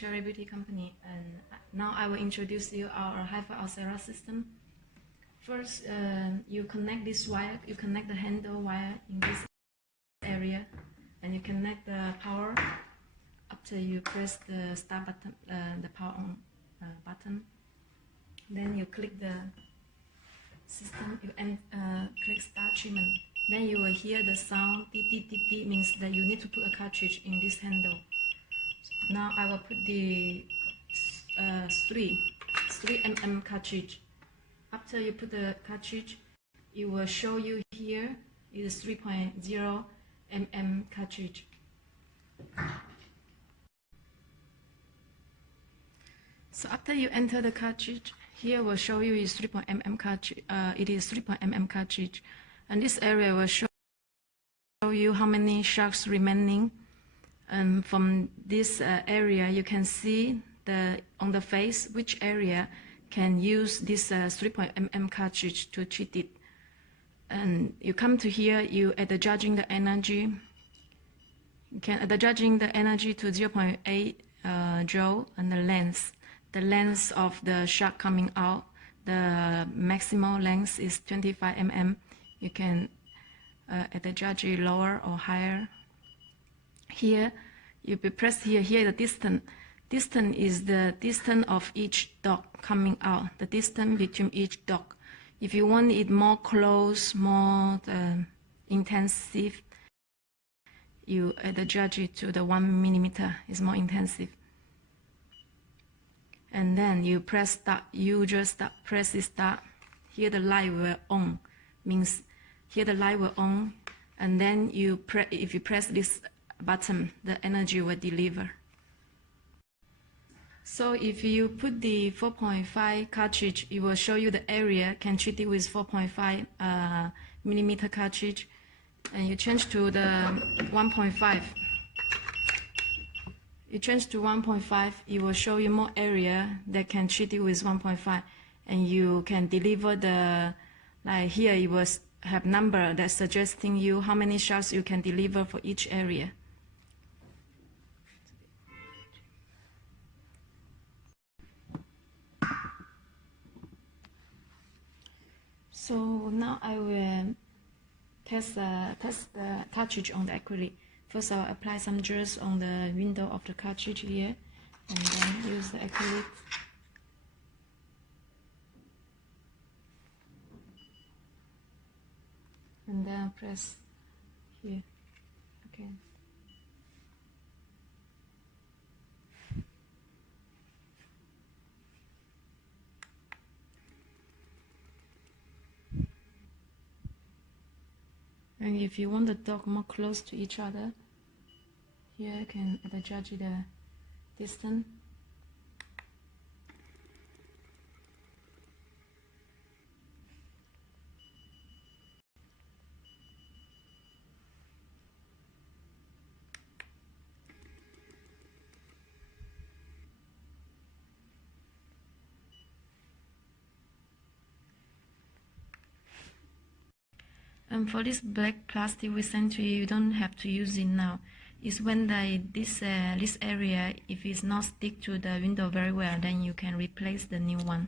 Beauty company, and now I will introduce you our HIFU system. First, you connect this wire, you connect the handle wire in this area, and you connect the power. After you press the start button, the power on button, then you click the system, you click start treatment. Then you will hear the sound "di-di-di-di," means that you need to put a cartridge in this handle. Now I will put the 3 mm cartridge. After you put the cartridge, it will show you here is 3.0 mm cartridge. So after you enter the cartridge, here will show you is 3 mm cartridge. It is 3 mm cartridge, and this area will show you how many sharks remaining. And from this area, you can see on the face which area can use this 3 mm cartridge to treat it. And you come to here, you adjusting the energy. You can adjusting the energy to 0.8 joule, and the length of the shark coming out, the maximum length is 25 mm. You can adjust it lower or higher. Here, you press here. Here the distance. Distance is the distance of each dot coming out. The distance between each dot. If you want it more close, more intensive, you adjust it to the 1 millimeter. It's more intensive. And then you press start. You just press it start. Here the light will on. Means here the light will on. And then if you press this button, the energy will deliver. So if you put the 4.5 cartridge, it will show you the area can treat it with 4.5 millimeter cartridge, and you change to the 1.5. You change to 1.5, it will show you more area that can treat it with 1.5, and you can deliver the, like here it will have number that's suggesting you how many shots you can deliver for each area. So now I will test the cartridge on the acrylic. First I'll apply some gels on the window of the cartridge here, and then use the acrylic. And then I'll press here again. And if you want the dog more close to each other, here you can adjust the distance. And for this black plastic we sent to you, you don't have to use it now. It's when this area, if it's not stick to the window very well, then you can replace the new one.